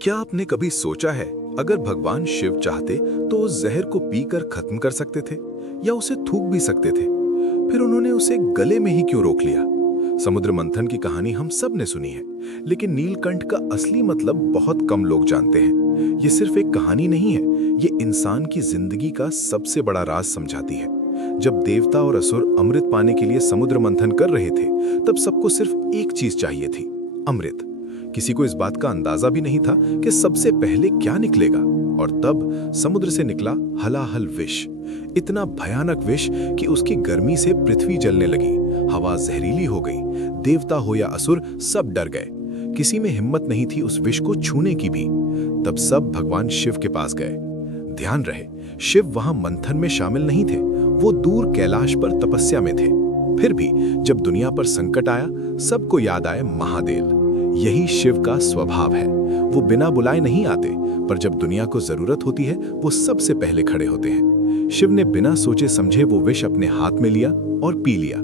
क्या आपने कभी सोचा है, अगर भगवान शिव चाहते तो उस जहर को पीकर खत्म कर सकते थे या उसे थूक भी सकते थे? फिर उन्होंने उसे गले में ही क्यों रोक लिया? समुद्र मंथन की कहानी हम सब ने सुनी है, लेकिन नीलकंठ का असली मतलब बहुत कम लोग जानते हैं। ये सिर्फ एक कहानी नहीं है, ये इंसान की जिंदगी का सबसे बड़ा राज समझाती है। जब देवता और असुर अमृत पाने के लिए समुद्र मंथन कर रहे थे, तब सबको सिर्फ एक चीज चाहिए थी, अमृत। किसी को इस बात का अंदाजा भी नहीं था कि सबसे पहले क्या निकलेगा, और तब समुद्र से निकला हलाहल विष। इतना भयानक विष कि उसकी गर्मी से पृथ्वी जलने लगी, हवा जहरीली हो गई। देवता हो या असुर, सब डर गए। किसी में हिम्मत नहीं थी उस विष को छूने की भी। तब सब भगवान शिव के पास गए। ध्यान रहे, शिव वहां मंथन में शामिल नहीं थे, वो दूर कैलाश पर तपस्या में थे। फिर भी जब दुनिया पर संकट आया, सबको याद आए महादेव। यही शिव का स्वभाव है, वो बिना बुलाए नहीं आते, पर जब दुनिया को जरूरत होती है वो सबसे पहले खड़े होते हैं। शिव ने बिना सोचे समझे वो विष अपने हाथ में लिया और पी लिया।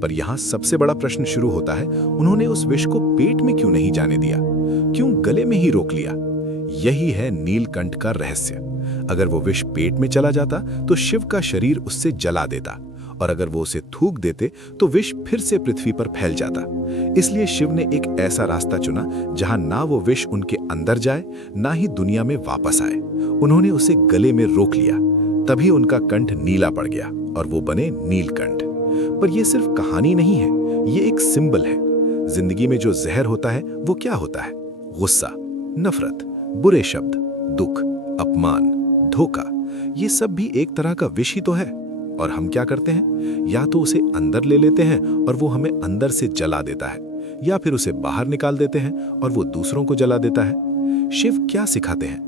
पर यहाँ सबसे बड़ा प्रश्न शुरू होता है, उन्होंने उस विष को पेट में क्यों नहीं जाने दिया? क्यों गले में ही रोक लिया? यही है नीलकंठ का रहस्य। अगर वो विष पेट में चला जाता तो शिव का शरीर उससे जला देता, और अगर वो उसे थूक देते तो विष फिर से पृथ्वी पर फैल जाता। इसलिए शिव ने एक ऐसा रास्ता चुना जहां ना वो विष उनके अंदर जाए, ना ही दुनिया में वापस आए। उन्होंने उसे गले में रोक लिया, तभी उनका कंठ नीला पड़ गया और वो बने नीलकंठ। पर यह सिर्फ कहानी नहीं है, ये एक सिंबल है। जिंदगी में जो जहर होता है वो क्या होता है? गुस्सा, नफरत, बुरे शब्द, दुख, अपमान, धोखा, ये सब भी एक तरह का विष ही तो है। और हम क्या करते हैं? या तो उसे अंदर ले लेते हैं और वो हमें अंदर से जला देता है, या फिर उसे बाहर निकाल देते हैं और वो दूसरों को जला देता है। शिव क्या सिखाते हैं?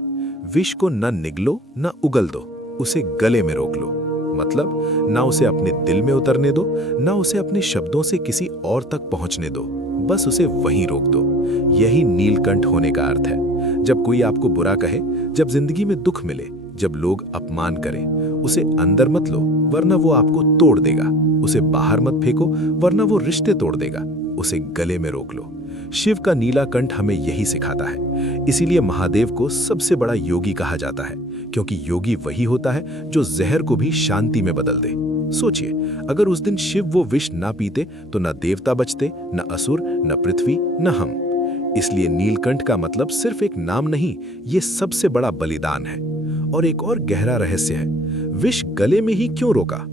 विष को न निगलो न उगल दो, उसे गले में रोक लो। मतलब ना उसे अपने दिल में उतरने दो, ना उसे अपने शब्दों से किसी और तक पहुंचने दो, बस उसे वहीं रोक दो। यही नीलकंठ होने का अर्थ है। जब कोई आपको बुरा कहे, जब जिंदगी में दुख मिले, जब लोग अपमान करें, उसे अंदर मत लो, वरना वो आपको तोड़ देगा। उसे बाहर मत फेंको, वरना वो रिश्ते तोड़ देगा। उसे गले में रोक लो। शिव का नीला कंठ हमें यही सिखाता है। इसीलिए महादेव को सबसे बड़ा योगी कहा जाता है, क्योंकि योगी वही होता है जो जहर को भी शांति में बदल दे। सोचिए, अगर उस दिन शिव वो विष ना पीते तो न देवता बचते, न असुर, न पृथ्वी, न हम। इसलिए नीलकंठ का मतलब सिर्फ एक नाम नहीं, ये सबसे बड़ा बलिदान है। और एक और गहरा रहस्य है, विष गले में ही क्यों रोका?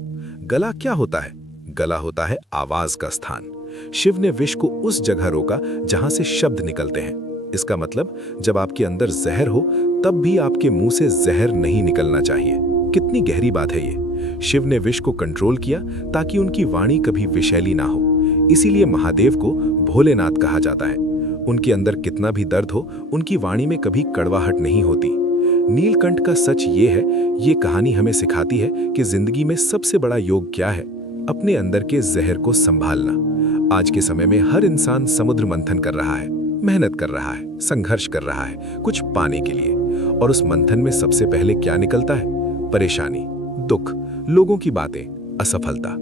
गला क्या होता है? गला होता है आवाज का स्थान। शिव ने विष को उस जगह रोका जहां से शब्द निकलते हैं। इसका मतलब जब आपके अंदर जहर हो, तब भी आपके मुंह से जहर नहीं निकलना चाहिए। कितनी गहरी बात है ये। शिव ने विष को कंट्रोल किया ताकि उनकी वाणी कभी विषैली ना हो। इसीलिए महादेव को भोलेनाथ कहा जाता है। उनके अंदर कितना भी दर्द हो, उनकी वाणी में कभी कड़वाहट नहीं होती। नीलकंठ का सच ये है, ये कहानी हमें सिखाती है कि जिंदगी में सबसे बड़ा योग क्या है? अपने अंदर के जहर को संभालना। आज के समय में हर इंसान समुद्र मंथन कर रहा है, मेहनत कर रहा है, संघर्ष कर रहा है कुछ पाने के लिए। और उस मंथन में सबसे पहले क्या निकलता है? परेशानी, दुख, लोगों की बातें, असफलता।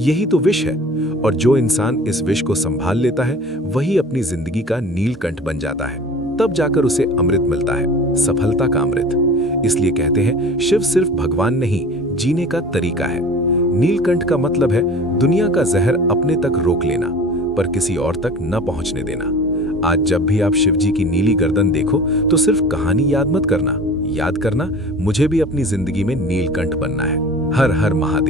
यही तो विष है। और जो इंसान इस विष को संभाल लेता है, वही अपनी जिंदगी का नीलकंठ बन जाता है। तब जाकर उसे अमृत मिलता है, सफलता का अमृत। इसलिए कहते हैं, शिव सिर्फ भगवान नहीं, जीने का तरीका है। नीलकंठ का मतलब है दुनिया का जहर अपने तक रोक लेना, पर किसी और तक न पहुंचने देना। आज जब भी आप शिव जी की नीली गर्दन देखो, तो सिर्फ कहानी याद मत करना, याद करना, मुझे भी अपनी जिंदगी में नीलकंठ बनना है। हर हर महादेव।